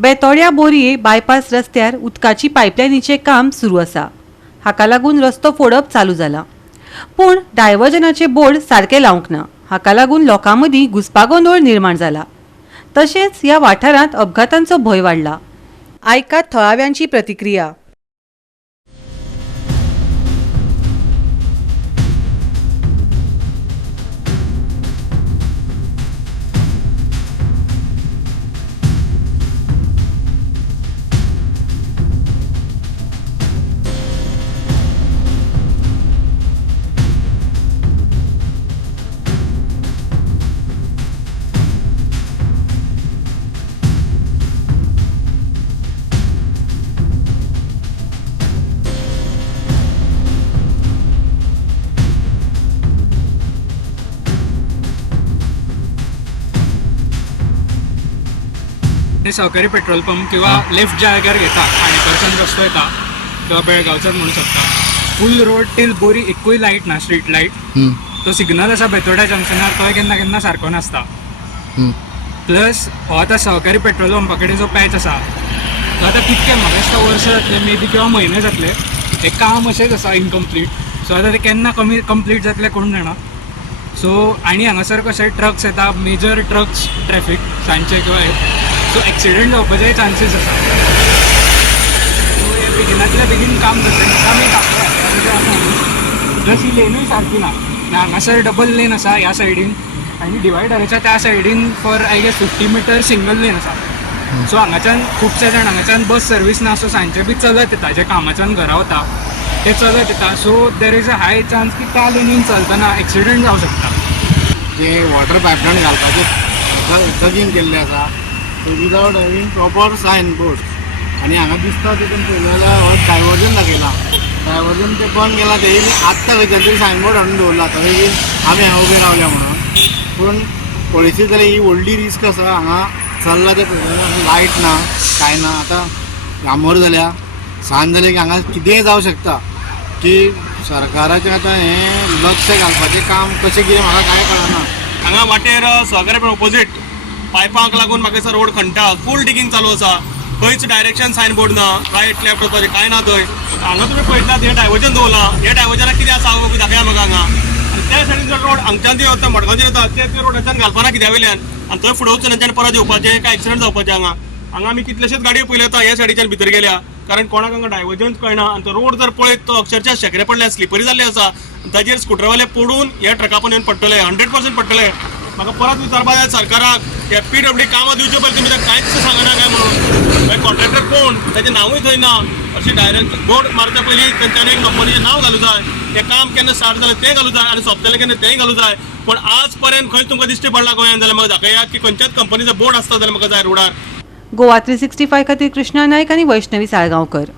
बेतोड्या बोरये bypass रस्त्यार उदकाची पायपलायनीचे काम सुरू आसा। हाका लागून रस्तो फोडप चालू जाला, पूण डायव्हर्जनाचे बोर्ड सारके लावंक ना। हाका लागून लोकां मदीं घुसपागोंदळ निर्माण जाला। तशेंच ह्या वाठारांत अपघातांचो भंय वाडला। आयकात थळाव्यांची प्रतिक्रिया। सहकारी पेट्रोल पंप किंवा लेफ्ट ज्या जाग्यार घेता आणि कडच्यान रस्तो येता किंवा बेळगांवच्यान म्हणू शकता, फूल रोड टील बोरी एकूय लायट ना, स्ट्रीट लायट। तो सिग्नल आसा बेतोड्या जंक्शनार तो केन्ना केन्ना सारको नासता। प्लस हो आतां सहकारी पेट्रोल पंपा कडेन जो पॅच आसा तो आतां कितके म्हाका दिसता वर्स जातले, मे बी किंवा म्हयने जातले। हें काम अशेंच आसा इनकम्प्लीट। सो आतां तें केन्ना कंप्लीट जातलें कोण जाणा। सो आनी हांगासर कशें ट्रक्स येता, मेजर ट्रक्स ट्रॅफिक सांजचे किंवा सो एक्सिडेंट जावपाचे चान्सीस आसा। सो हे बेगिनातल्या बेगीन काम जातलें, आमी प्लस ही लेनूय सारकी ना। हांगासर डबल लेन आसा ह्या सायडीन आनी डिवायडराच्या त्या सायडीन for I guess 50 metre single lane आसा। सो हांगाच्यान खुबशे जाण हांगाच्यान बस सर्वीस ना, सो सांजचे बी चलत येता, जे कामाच्यान घरा वता ते चलत येता। So there is a high chance की त्या लेनीन चलतना एक्सिडेंट जावं शकता। जे वॉटर पायपलायन घालपाचें डगिंग केल्लें आसा without having proper sign board, आनी हांगा दिसता तितून पळयलें जाल्यार हो डायवर्जन दाखयला। डायवर्जन ते बंद केला, ते आत्तां खंयच्या तरी सायन बोर्ड हाडून दवरला थंय आमी हांगा उबे रावल्या म्हणून। पूण पळयशी जाल्यार ही व्हडली रिस्क आसा। हांगा चल्ला ते पळयलें लायट ना, कांय ना। आतां गांमोर जाल्या, सांज जालें की हांगा कितेंय जावं शकता। की सरकाराचें आतां हें लक्ष घालपाचें काम कशें कितें म्हाका कांय कळना। हांगा वाटेर सहकारी ऑपोजीट पायपाक लागून म्हाका दिसता रोड खणटा, फूल डिगींग चालू आसा। खंयच डायरेक्शन सायन बोर्ड ना, रायट लेफ्ट वचपाचें कांय ना थंय। हांगा तुमी पळयतात हे डायवर्जन दवरला, हे डायवर्जनाक कितें आसा हांव दाखया म्हाका हांगा। आनी त्या सायडीन रोड हांगच्यान जे वता मडगांवच्यान येता ते रोडाच्यान घालपाना कित्या वयल्यान, आनी थंय फुडें वचून तेंच्यानी परत येवपाचें काय एक्सिडेंट जावपाचें। हांगा आमी कितलेशेच गाडयो पळयले येता हे सायडीच्यान भितर गेल्या, कारण कोणाक हांगा डायवर्जन कळना। आनी तो रोड जर पळयत तो अक्षरशः शेकरे पडले, स्लिपरी जाल्ले आसा। ताजेर स्कुटरवाले पडून हे ट्रका पण येवन पडटले, 100% पडटले। म्हाका परत विचारपा जाय सरकाराक, हे PWD कामां दिवचे पयलीं तुमी कांयच सांगना काय म्हणून। कॉन्ट्रॅक्टर कोण, ताचें नांवूय थंय ना। अशी डायरेक्ट बोर्ड मारच्या पयलीं तेंच्यांनी एक कंपनीचें नांव घालूं जाय, हें काम केन्ना स्टार्ट जालें तें घालूं जाय आनी सोंपतलें केन्ना तेंय घालूं जाय। पूण आज पर्यंत खंय तुमकां दिश्टी पडला गोंयांत जाल्यार म्हाका दाखयात की खंयच्याच कंपनीचो बोर्ड आसता जाल्यार म्हाका जाय रोडार। गोवा 365 खातीर कृष्णा नायक आनी वैष्णवी साळगांवकर।